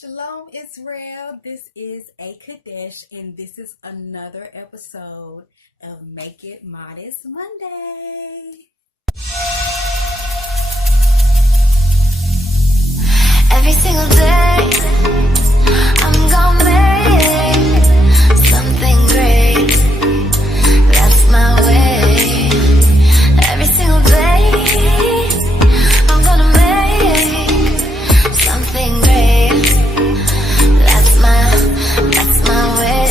Shalom, Israel. This is A Kadesh, and this is another episode of Make It Modest Monday. Every single day, I'm gonna make something great. That's my way. Every single day, I'm gonna make something great. That's my way.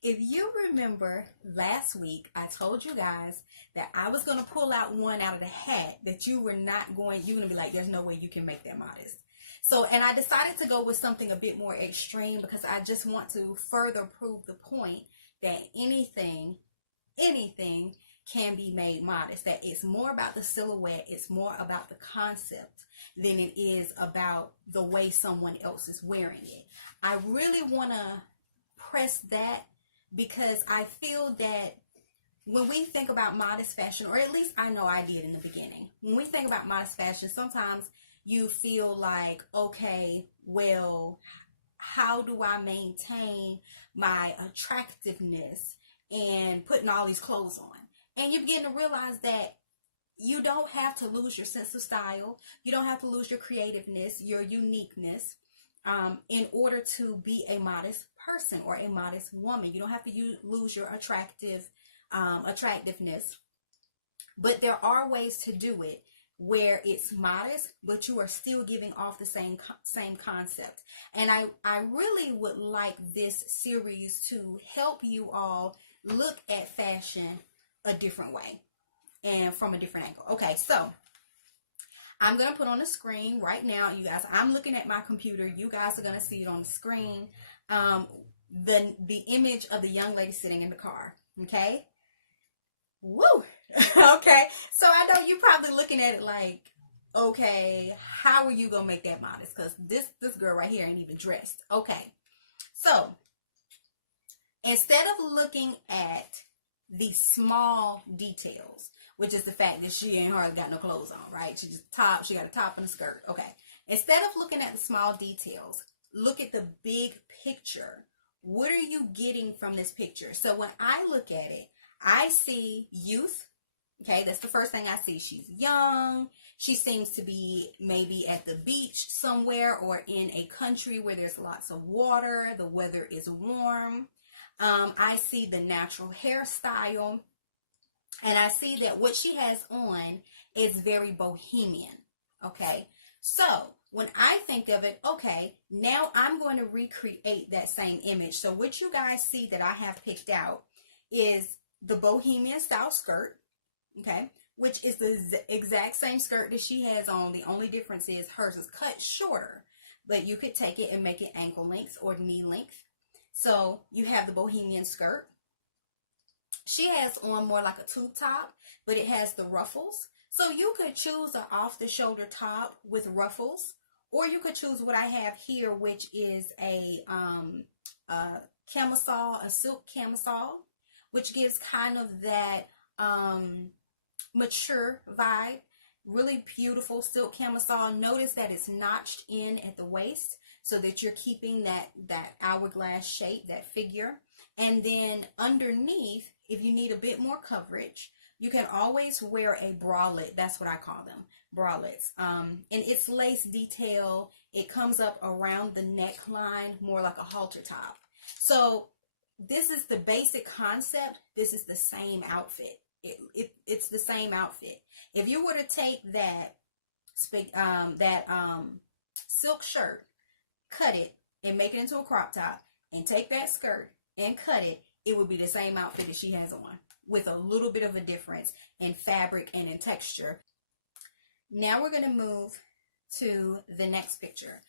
If you remember last week, I told you guys that I was going to pull out one out of the hat that you're going to be like, there's no way you can make that modest. So, and I decided to go with something a bit more extreme because I just want to further prove the point that anything can be made modest. That it's more about the silhouette, it's more about the concept than it is about the way someone else is wearing it. I really want to press that because I feel that when we think about modest fashion, or at least I know I did in the beginning, when we think about modest fashion, sometimes you feel like, okay, well, how do I maintain my attractiveness and putting all these clothes on? And you're beginning to realize that you don't have to lose your sense of style. You don't have to lose your creativeness, your uniqueness, in order to be a modest person or a modest woman. You don't have to lose your attractiveness. But there are ways to do it where it's modest, but you are still giving off the same concept. And I really would like this series to help you all look at fashion a different way and from a different angle. Okay, so I'm going to put on the screen right now, you guys. I'm looking at my computer. You guys are going to see it on the screen. The image of the young lady sitting in the car. Okay? Woo! Okay. So I know you're probably looking at it like, okay, how are you going to make that modest? Because this girl right here ain't even dressed. Okay. So instead of looking at the small details, which is the fact that she ain't hardly got no clothes on, right? She got a top and a skirt. Okay. Instead of looking at the small details, look at the big picture. What are you getting from this picture? So when I look at it, I see youth. Okay, that's the first thing I see. She's young. She seems to be maybe at the beach somewhere or in a country where there's lots of water. The weather is warm. I see the natural hairstyle. And I see that what she has on is very bohemian. Okay. So when I think of it, okay, now I'm going to recreate that same image. So what you guys see that I have picked out is the bohemian style skirt. Okay. Which is the exact same skirt that she has on. The only difference is hers is cut shorter, but you could take it and make it ankle length or knee length. So you have the bohemian skirt. She has on more like a tube top, but it has the ruffles. So you could choose an off-the-shoulder top with ruffles, or you could choose what I have here, which is a camisole, a silk camisole, which gives kind of that mature vibe. Really beautiful silk camisole. Notice that it's notched in at the waist so that you're keeping that hourglass shape, that figure. And then underneath, if you need a bit more coverage, you can always wear a bralette. That's what I call them, bralettes. And it's lace detail. It comes up around the neckline, more like a halter top. So this is the basic concept. This is the same outfit. It's the same outfit. If you were to take that silk shirt, cut it, and make it into a crop top, and take that skirt and cut it, it would be the same outfit that she has on with a little bit of a difference in fabric and in texture. Now we're going to move to the next picture.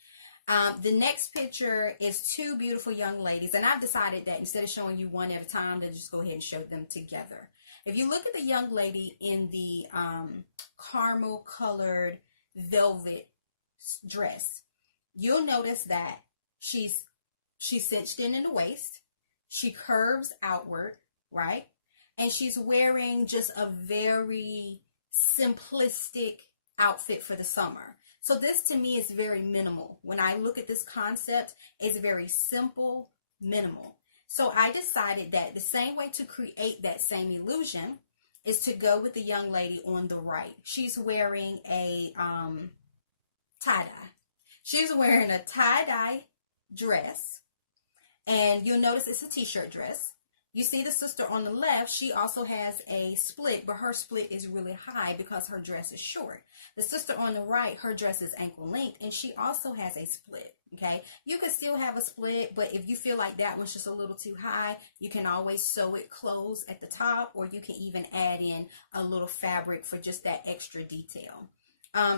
The next picture is two beautiful young ladies, and I've decided that instead of showing you one at a time, to just go ahead and show them together. If you look at the young lady in the caramel colored velvet dress, you'll notice that she's cinched in the waist, she curves outward, right? And she's wearing just a very simplistic outfit for the summer. So this to me is very minimal. When I look at this concept, it's very simple, minimal. So I decided that the same way to create that same illusion is to go with the young lady on the right. She's wearing a tie-dye. She's wearing a tie-dye dress, and you'll notice it's a t-shirt dress. You see the sister on the left, she also has a split, but her split is really high because her dress is short. The sister on the right, her dress is ankle length, and she also has a split, okay? You can still have a split, but if you feel like that one's just a little too high, you can always sew it closed at the top, or you can even add in a little fabric for just that extra detail.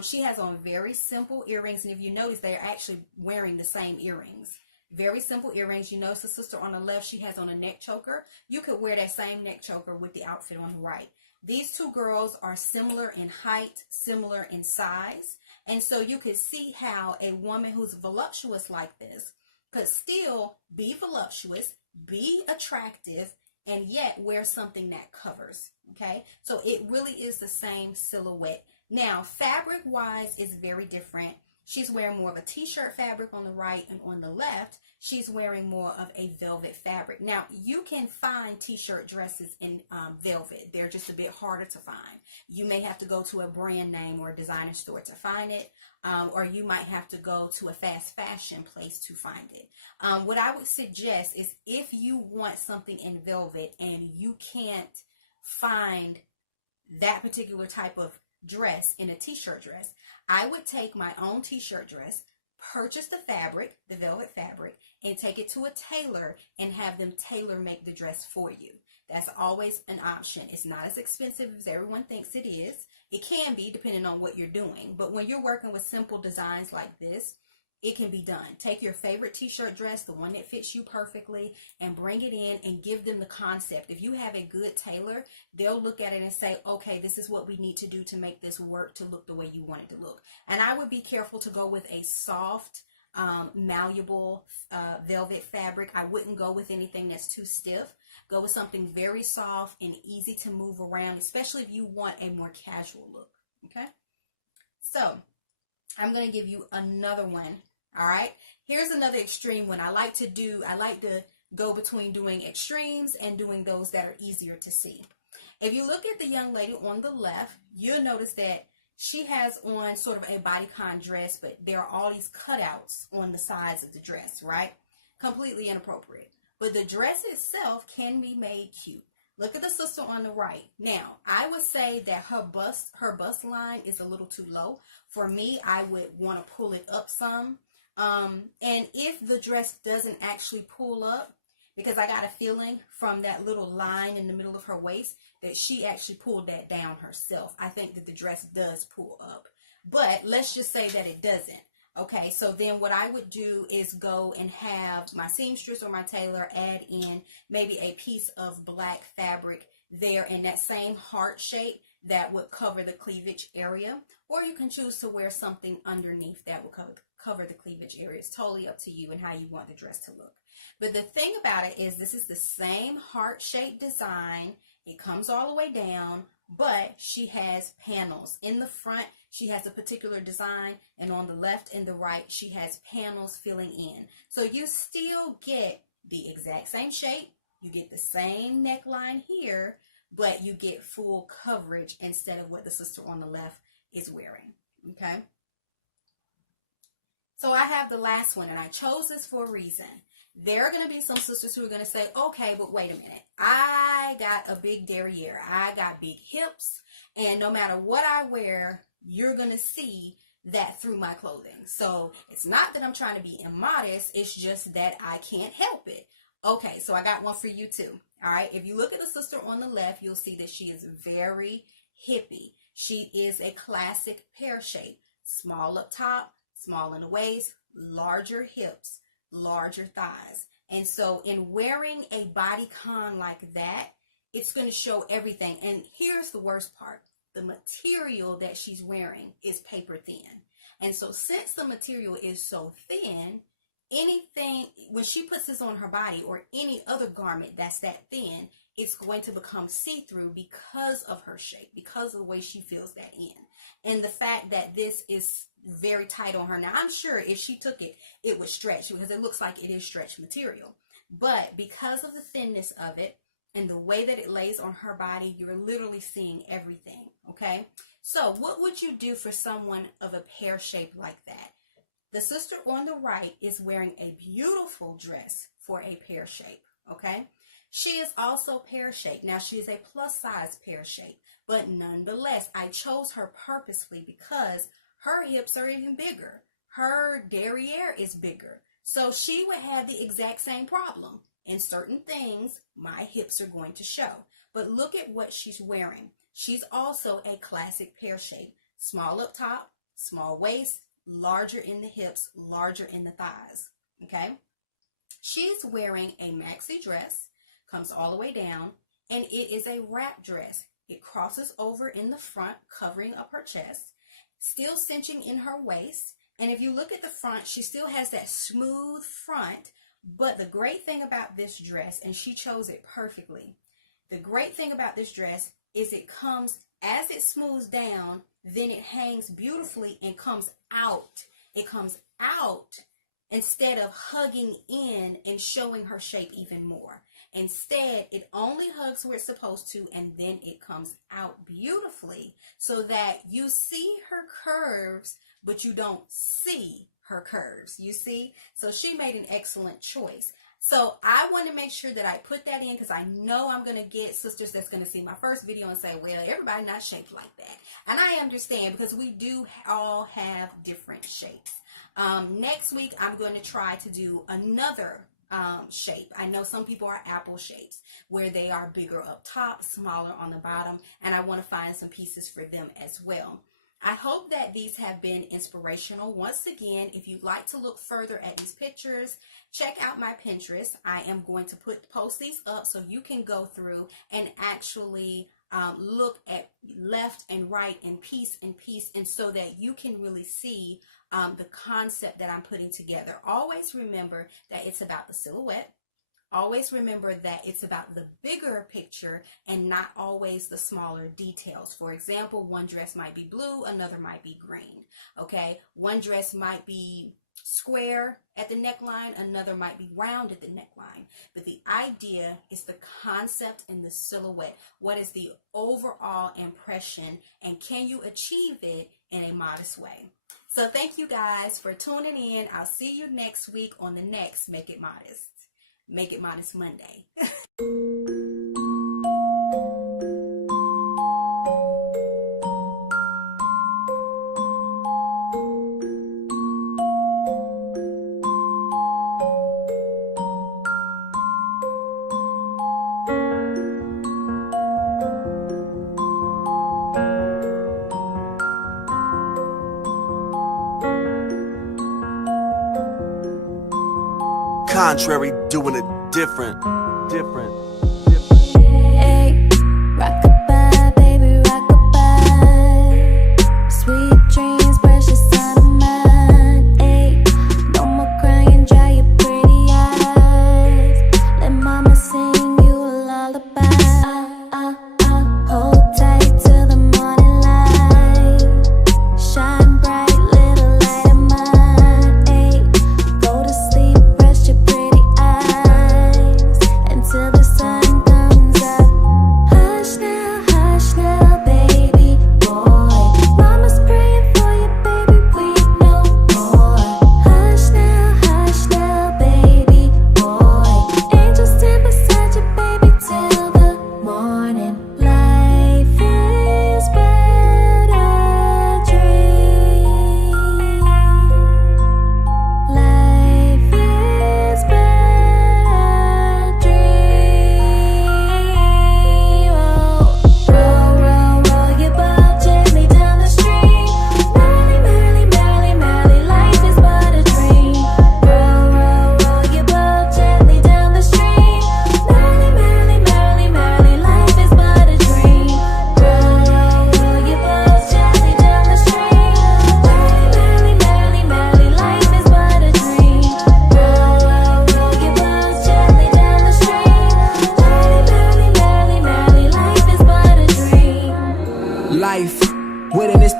She has on very simple earrings, and if you notice, they're actually wearing the same earrings. Very simple earrings. You notice the sister on the left, she has on a neck choker. You could wear that same neck choker with the outfit on the right. These two girls are similar in height, similar in size. And so you could see how a woman who's voluptuous like this could still be voluptuous, be attractive, and yet wear something that covers. Okay? So it really is the same silhouette. Now, fabric-wise is very different. She's wearing more of a t-shirt fabric on the right, and on the left, she's wearing more of a velvet fabric. Now, you can find t-shirt dresses in velvet. They're just a bit harder to find. You may have to go to a brand name or a designer store to find it, or you might have to go to a fast fashion place to find it. What I would suggest is if you want something in velvet and you can't find that particular type of dress in a t-shirt dress, I would take my own t-shirt dress, purchase the fabric, the velvet fabric, and take it to a tailor and have them tailor make the dress for you. That's always an option. It's not as expensive as everyone thinks it is. It can be depending on what you're doing, but when you're working with simple designs like this, it can be done. Take your favorite t-shirt dress, the one that fits you perfectly, and bring it in and give them the concept. If you have a good tailor, they'll look at it and say, okay, this is what we need to do to make this work to look the way you want it to look. And I would be careful to go with a soft, malleable velvet fabric. I wouldn't go with anything that's too stiff. Go with something very soft and easy to move around, especially if you want a more casual look. Okay? So, I'm going to give you another one. All right, here's another extreme one. I like to go between doing extremes and doing those that are easier to see. If you look at the young lady on the left, you'll notice that she has on sort of a bodycon dress, but there are all these cutouts on the sides of the dress, right? Completely inappropriate. But the dress itself can be made cute. Look at the sister on the right. Now, I would say that her bust line is a little too low. For me, I would want to pull it up some. And if the dress doesn't actually pull up, because I got a feeling from that little line in the middle of her waist that she actually pulled that down herself. I think that the dress does pull up. But let's just say that it doesn't. Okay, so then what I would do is go and have my seamstress or my tailor add in maybe a piece of black fabric there in that same heart shape that would cover the cleavage area. Or you can choose to wear something underneath that will cover the cleavage area. It's totally up to you and how you want the dress to look. But the thing about it is this is the same heart-shaped design. It comes all the way down, but she has panels. In the front, she has a particular design, and on the left and the right, she has panels filling in. So you still get the exact same shape. You get the same neckline here, but you get full coverage instead of what the sister on the left is wearing. Okay? So I have the last one, and I chose this for a reason. There are going to be some sisters who are going to say, okay, but wait a minute. I got a big derriere. I got big hips, and no matter what I wear, you're going to see that through my clothing. So it's not that I'm trying to be immodest. It's just that I can't help it. Okay, so I got one for you too. All right, if you look at the sister on the left, you'll see that she is very hippie. She is a classic pear shape, small up top, small in the waist, larger hips, larger thighs. And so in wearing a bodycon like that, it's going to show everything. And here's the worst part. The material that she's wearing is paper thin. And so since the material is so thin, anything, when she puts this on her body or any other garment that's that thin, it's going to become see-through because of her shape, because of the way she feels that in. And the fact that this is very tight on her. Now, I'm sure if she took it, it would stretch because it looks like it is stretch material. But because of the thinness of it and the way that it lays on her body, you're literally seeing everything, okay? So what would you do for someone of a pear shape like that? The sister on the right is wearing a beautiful dress for a pear shape, okay? She is also pear shaped. Now, she is a plus size pear shape, but nonetheless, I chose her purposely because her hips are even bigger. Her derriere is bigger. So she would have the exact same problem. In certain things, my hips are going to show. But look at what she's wearing. She's also a classic pear shape. Small up top, small waist, larger in the hips, larger in the thighs, okay? She's wearing a maxi dress, comes all the way down, and it is a wrap dress. It crosses over in the front, covering up her chest, still cinching in her waist. And if you look at the front, she still has that smooth front. But the great thing about this dress, and she chose it perfectly, the great thing about this dress is it comes, as it smooths down, then it hangs beautifully and comes out. It comes out instead of hugging in and showing her shape even more. Instead, it only hugs where it's supposed to, and then it comes out beautifully so that you see her curves, but you don't see her curves, you see? So she made an excellent choice. So I want to make sure that I put that in because I know I'm going to get sisters that's going to see my first video and say, well, everybody not shaped like that. And I understand because we do all have different shapes. Next week, I'm going to try to do another shape. I know some people are apple shapes where they are bigger up top, smaller on the bottom, and I want to find some pieces for them as well. I hope that these have been inspirational. Once again, if you'd like to look further at these pictures, check out my Pinterest. I am going to post these up so you can go through and actually look at left and right and piece, and so that you can really see the concept that I'm putting together. Always remember that it's about the silhouette. Always remember that it's about the bigger picture and not always the smaller details. For example, one dress might be blue, another might be green, okay? One dress might be square at the neckline, another might be round at the neckline. But the idea is the concept and the silhouette. What is the overall impression, and can you achieve it in a modest way? So thank you guys for tuning in. I'll see you next week on the next Make It Modest. Make It Modest Monday. Contrary, doing it different. Hey, rock-a-bye, baby, rock-a-bye. Sweet dreams, precious son of mine. Hey, no more crying, dry your pretty eyes. Let mama sing you a lullaby. Hold tight till the morning light. Shine bright, little light of mine. Hey, go to sleep, rest your pretty eyes until the sun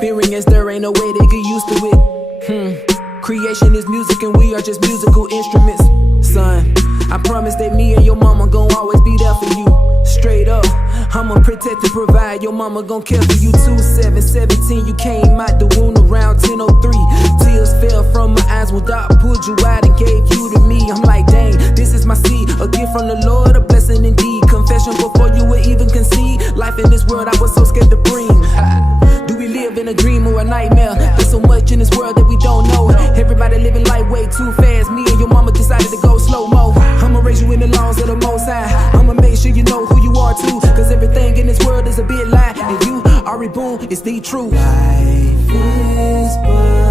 experience, there ain't no way they get used to it. Creation is music and we are just musical instruments. Son, I promise that me and your mama gon' always be there for you. Straight up, I'ma protect and provide. Your mama gon' care for you too. 7-17, you came out the womb around 10:03. Tears fell from my eyes when Doc pulled you out and gave you to me. I'm like, dang, this is my seed, a gift from the Lord, a blessing indeed. Confession before you would even concede. Life in this world I was so scared to breathe. Do we live in a dream or a nightmare? There's so much in this world that we don't know. Everybody living life way too fast. Me and your mama decided to go slow-mo. I'ma raise you in the laws of the Most High. I'ma make sure you know who you are too, cause everything in this world is a bit lie, and you are reborn, it's the truth. Life is but